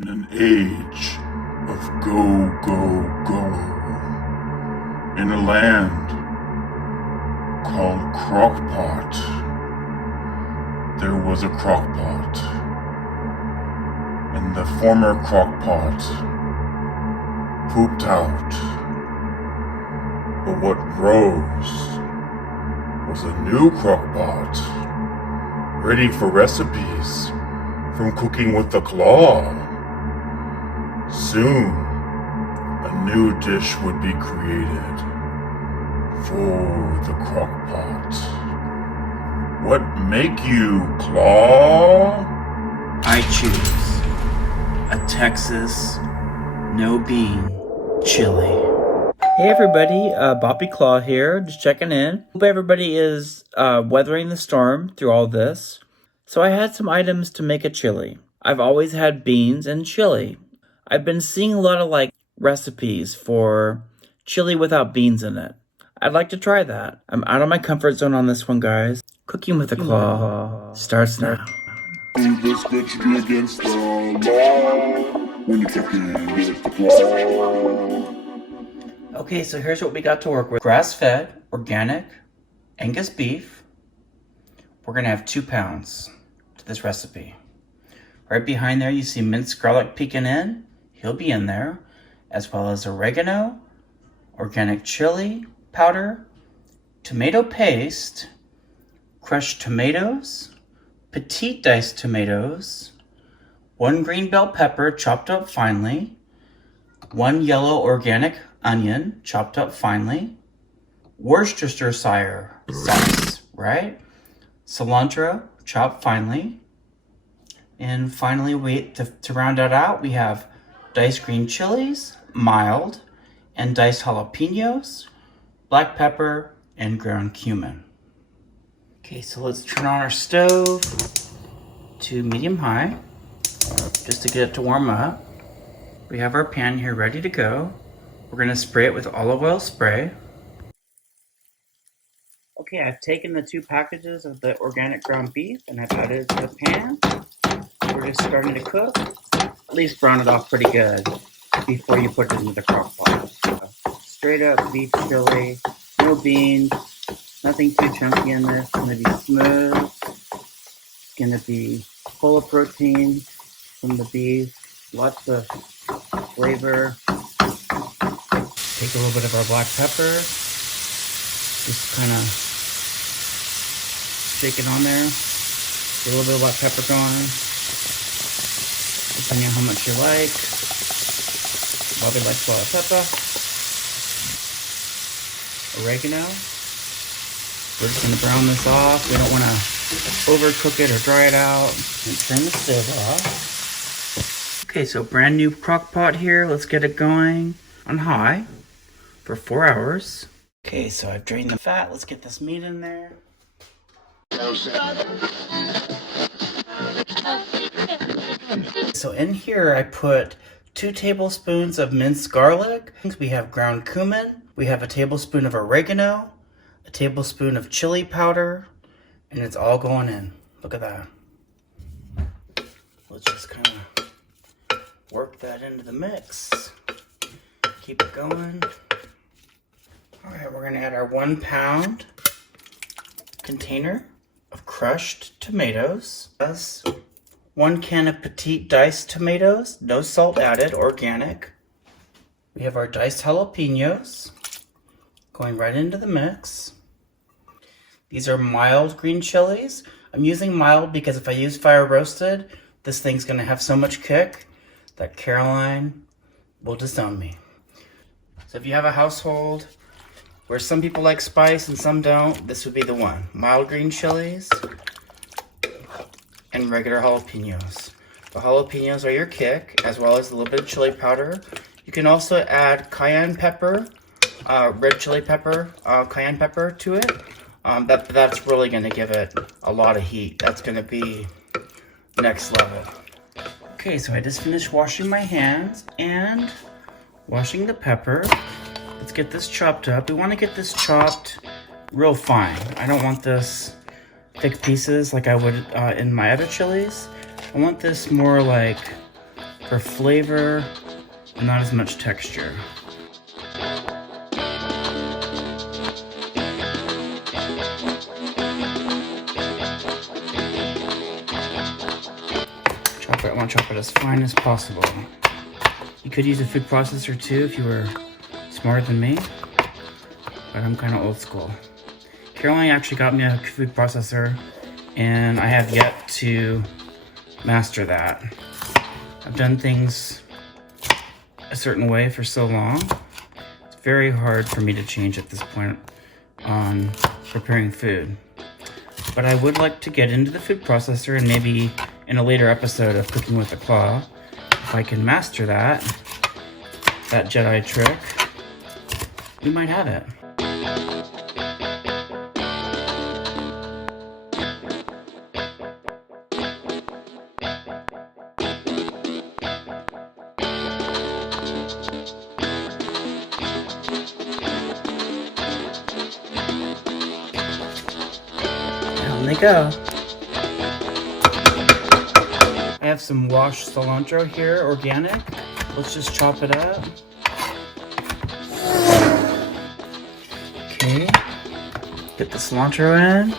In an age of go, go, go, in a land called Crockpot, there was a Crockpot, and the former Crockpot pooped out. But what rose was a new Crockpot, ready for recipes from cooking with the claw. Soon, a new dish would be created for the Crockpot. What make you, Claw? I choose a Texas no bean chili. Hey everybody, Bobby Claw here, just checking in. Hope everybody is weathering the storm through all this. So I had some items to make a chili. I've always had beans and chili. I've been seeing a lot of recipes for chili without beans in it. I'd like to try that. I'm out of my comfort zone on this one, guys. Cooking with a claw starts now. This bitch be against the law when you're cooking with the claw. Okay, so here's what we got to work with. Grass-fed, organic, Angus beef. We're gonna have 2 pounds to this recipe. Right behind there, you see minced garlic peeking in. He'll be in there, as well as oregano, organic chili powder, tomato paste, crushed tomatoes, petite diced tomatoes, 1 green bell pepper chopped up finely, 1 yellow organic onion chopped up finely, Worcestershire sauce, right? Cilantro chopped finely. And finally, to round that out, we have diced green chilies, mild, and diced jalapenos, black pepper, and ground cumin. Okay, so let's turn on our stove to medium-high, just to get it to warm up. We have our pan here ready to go. We're gonna spray it with olive oil spray. Okay, I've taken the 2 packages of the organic ground beef and I've added it to the pan. We're just starting to cook. At least brown it off pretty good before you put it into the crock pot. So, straight up beef chili, no beans, nothing too chunky in this. It's gonna be smooth. It's gonna be full of protein from the beef, lots of flavor. Take a little bit of our black pepper, just kind of shake it on there. Get a little bit of black pepper going, depending on how much you like. Bobby likes a lot of pepper. Oregano. We're just going to brown this off. We don't want to overcook it or dry it out. And turn the stove off. Okay, so brand new crock pot here. Let's get it going on high for 4 hours. Okay, so I've drained the fat. Let's get this meat in there. So in here I put 2 tablespoons of minced garlic. We have ground cumin. We have a tablespoon of oregano, a tablespoon of chili powder, and it's all going in. Look at that. Let's just kind of work that into the mix. Keep it going. All right, we're gonna add our 1 pound container of crushed tomatoes. That's 1 can of petite diced tomatoes, no salt added, organic. We have our diced jalapenos going right into the mix. These are mild green chilies. I'm using mild because if I use fire roasted, this thing's gonna have so much kick that Caroline will disown me. So if you have a household where some people like spice and some don't, this would be the one. Mild green chilies and regular jalapenos. The jalapenos are your kick, as well as a little bit of chili powder. You can also add cayenne pepper, red chili pepper, cayenne pepper to it. That's really gonna give it a lot of heat. That's gonna be next level. Okay, so I just finished washing my hands and washing the pepper. Let's get this chopped up. We want to get this chopped real fine. I don't want this thick pieces like I would in my other chilies. I want this more like for flavor and not as much texture. I want to chop it as fine as possible. You could use a food processor too if you were smarter than me, but I'm kind of old school. Caroline actually got me a food processor, and I have yet to master that. I've done things a certain way for so long. It's very hard for me to change at this point on preparing food. But I would like to get into the food processor, and maybe in a later episode of Cooking with a Claw, if I can master that Jedi trick, we might have it. Down they go. I have some washed cilantro here, organic. Let's just chop it up. Okay, get the cilantro in.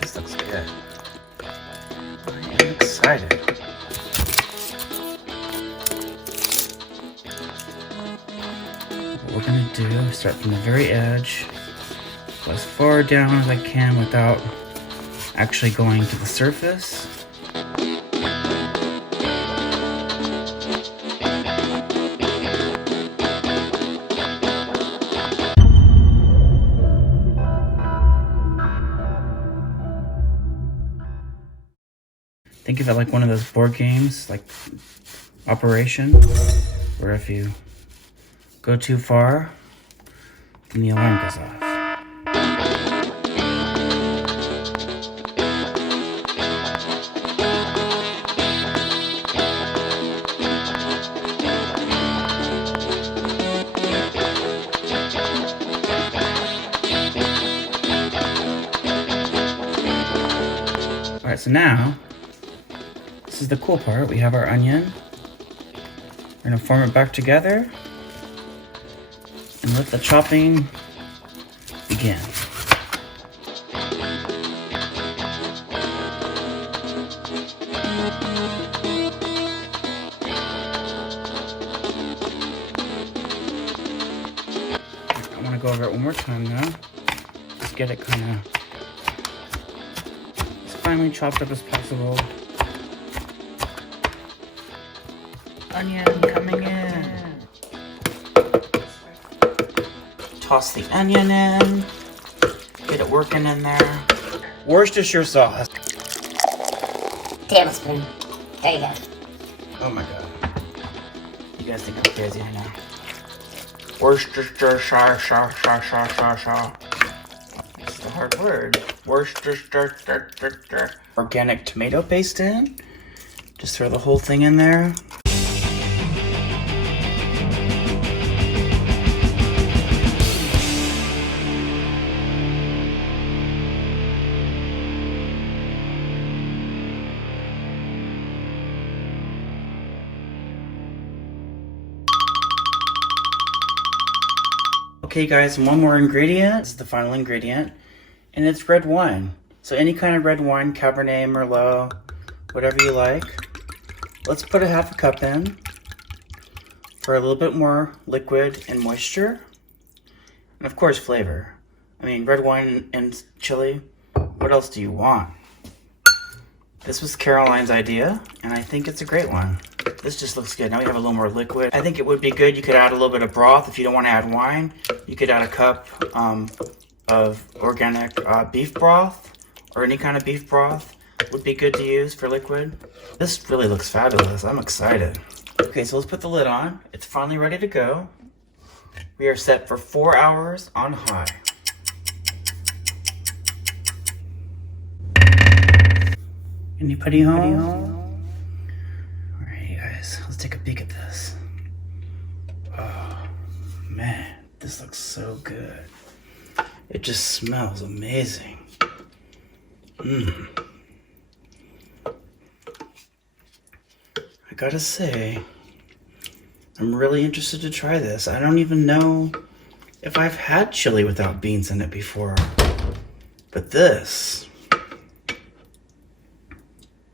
This looks good. I am excited. What we're gonna do is start from the very edge, go as far down as I can without actually going to the surface. Think of it like one of those board games, like Operation, where if you go too far, then the alarm goes off. Alright, so now, this is the cool part. We have our onion. We're gonna form it back together and let the chopping begin. I want to go over it one more time now. Just get it kind of as finely chopped up as possible. Onion coming in. Toss the onion in. Get it working in there. Worcestershire sauce. Tablespoon. There you go. Oh my god. You guys think I'm crazy, I know. Worcestershire sauce. It's a hard word. Worcestershire. Organic tomato paste in. Just throw the whole thing in there. Okay guys, one more ingredient. This is the final ingredient, and it's red wine. So any kind of red wine, Cabernet, Merlot, whatever you like. Let's put a half a cup in for a little bit more liquid and moisture. And of course flavor. I mean, red wine and chili, what else do you want? This was Caroline's idea, and I think it's a great one. This just looks good. Now we have a little more liquid. I think it would be good. You could add a little bit of broth. If you don't want to add wine, you could add a cup of organic beef broth, or any kind of beef broth would be good to use for liquid. This really looks fabulous. I'm excited. Okay, so let's put the lid on. It's finally ready to go. We are set for 4 hours on high. Anybody home? Alright, you guys, let's take a peek at this. Oh, man. This looks so good. It just smells amazing. I gotta say, I'm really interested to try this. I don't even know if I've had chili without beans in it before. But this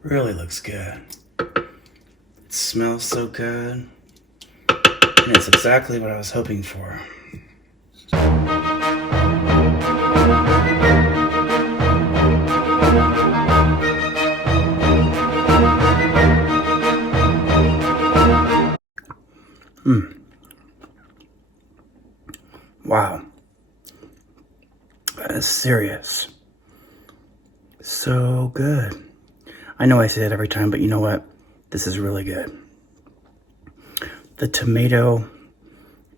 really looks good. It smells so good. And it's exactly what I was hoping for. Wow. That is serious. So good. I know I say that every time, but you know what? This is really good. The tomato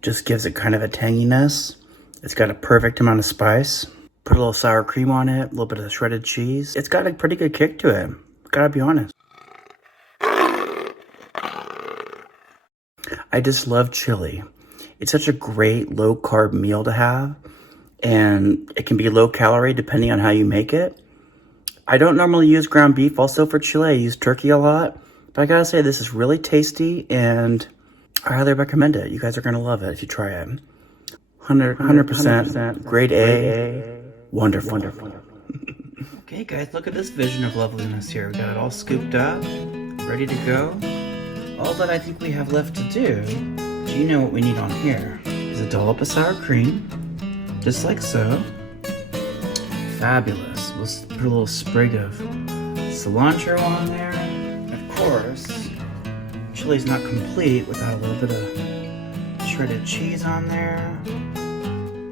just gives it kind of a tanginess. It's got a perfect amount of spice. Put a little sour cream on it, a little bit of shredded cheese. It's got a pretty good kick to it. Gotta be honest. I just love chili. It's such a great low carb meal to have, and it can be low calorie depending on how you make it. I don't normally use ground beef also for chili. I use turkey a lot, but I gotta say this is really tasty and I highly recommend it. You guys are gonna love it if you try it. 100% grade A. Wonderful. Okay guys, look at this vision of loveliness here. We got it all scooped up, ready to go. All that I think we have left to do you know what we need on here? Is a dollop of sour cream, just like so. Fabulous. We'll put a little sprig of cilantro on there. Of course, chili's not complete without a little bit of shredded cheese on there.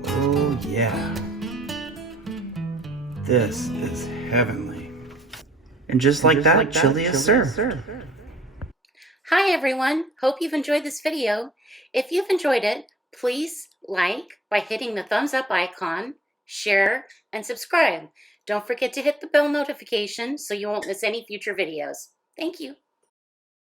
Oh yeah. This is heavenly. And just like that, chili is served. Hi everyone, hope you've enjoyed this video. If you've enjoyed it, please like by hitting the thumbs up icon, share, and subscribe. Don't forget to hit the bell notification so you won't miss any future videos. Thank you.